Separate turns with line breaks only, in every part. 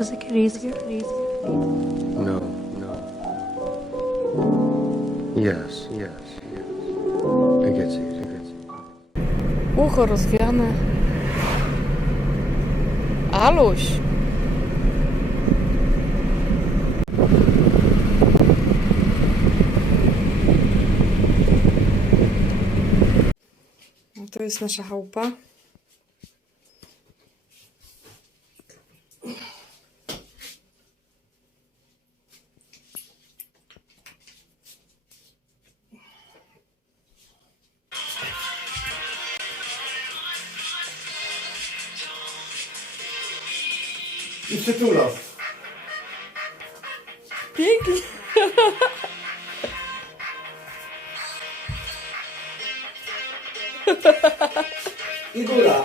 Does it get easier?
No, no. Yes, yes, yes. It gets easier, it gets easier.
Ucho rozwiane. Aluś. No to jest nasza chałupa.
I przytulas.
Pięknie.
I góra.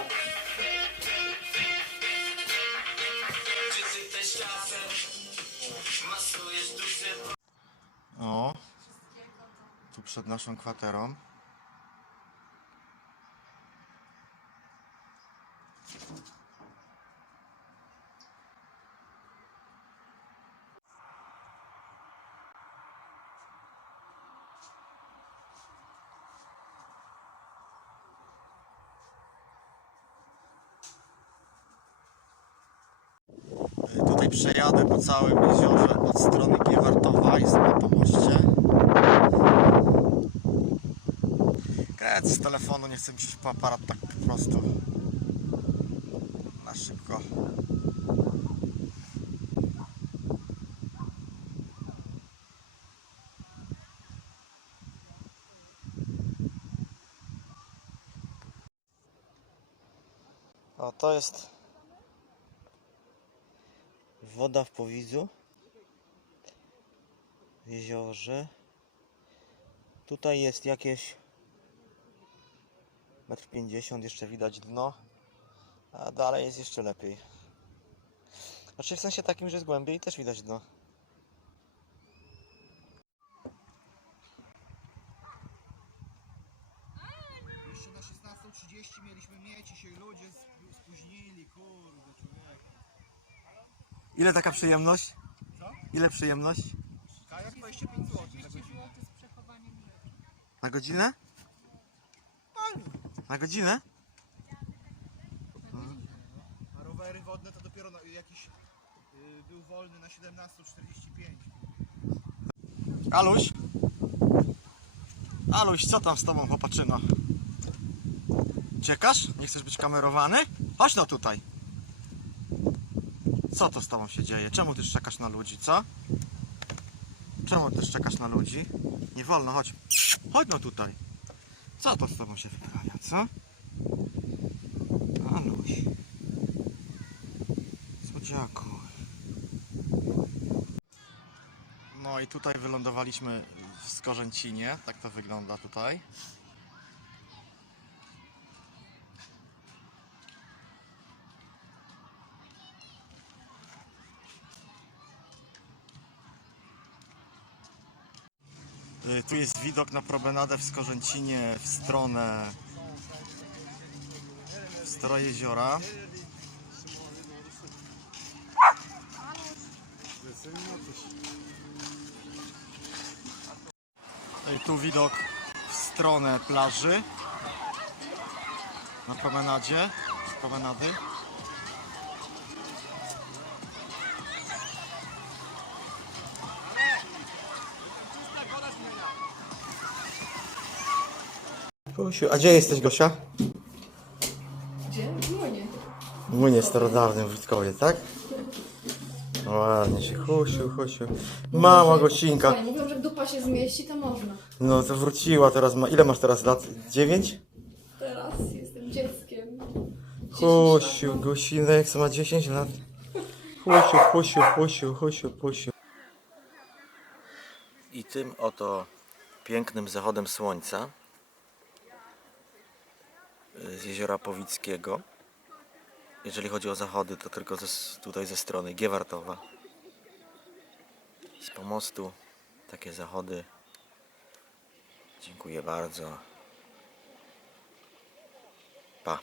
O, tu przed naszą kwaterą. Y, Tutaj przejadę po całym jeziorze od strony Giewartowa, jestem na pomoście. Kręcę z telefonu, nie chcę mi się po aparat tak po prostu na szybko. O, to jest woda w Powidzu w jeziorze. Tutaj jest jakieś 1,50 m, jeszcze widać dno, a dalej jest jeszcze lepiej. Znaczy w sensie takim, że jest głębiej też widać dno.
Jeszcze na 16.30 mieliśmy mieć i się ludzie sp- spóźnili, człowiek.
Ile taka przyjemność?
Co?
Ile przyjemność?
Kajak 25 zł za godzinę.
Na godzinę? Na godzinę?
A rowery wodne to dopiero na, jakiś y, był wolny na 17.45.
Aluś? Aluś, co tam z tobą, chłopaczyno? Ciekasz? Nie chcesz być kamerowany? Chodź no tutaj. Co to z tobą się dzieje? Czemu ty czekasz na ludzi, co? Czemu ty czekasz na ludzi? Nie wolno, chodź. Chodź no tutaj. Co to z tobą się wyprawia, co? Aluś. Słodziaku. No i tutaj wylądowaliśmy w Skorzęcinie. Tak to wygląda tutaj. Tu jest widok na promenadę w Skorzęcinie w stronę w stronę jeziora. I tu widok w stronę plaży na promenadzie z promenady. Gosiu, a gdzie jesteś Gosia?
Gdzie? W młynie.
W młynie starodawnym w Witkowie, tak? Ładnie się, Husiu, Husiu. Mama Gosinka.
Słuchaj, mówią, że dupa się zmieści, to można.
No to wróciła teraz. Ma... Ile masz teraz lat? Dziewięć?
Teraz jestem dzieckiem.
Husiu, Gosinek, co ma 10 lat. Husiu, Husiu, Husiu, Husiu, Husiu. I tym oto pięknym zachodem słońca z jeziora Powickiego. Jeżeli chodzi o zachody, to tylko ze, tutaj ze strony Giewartowa. Z pomostu takie zachody. Dziękuję bardzo. Pa.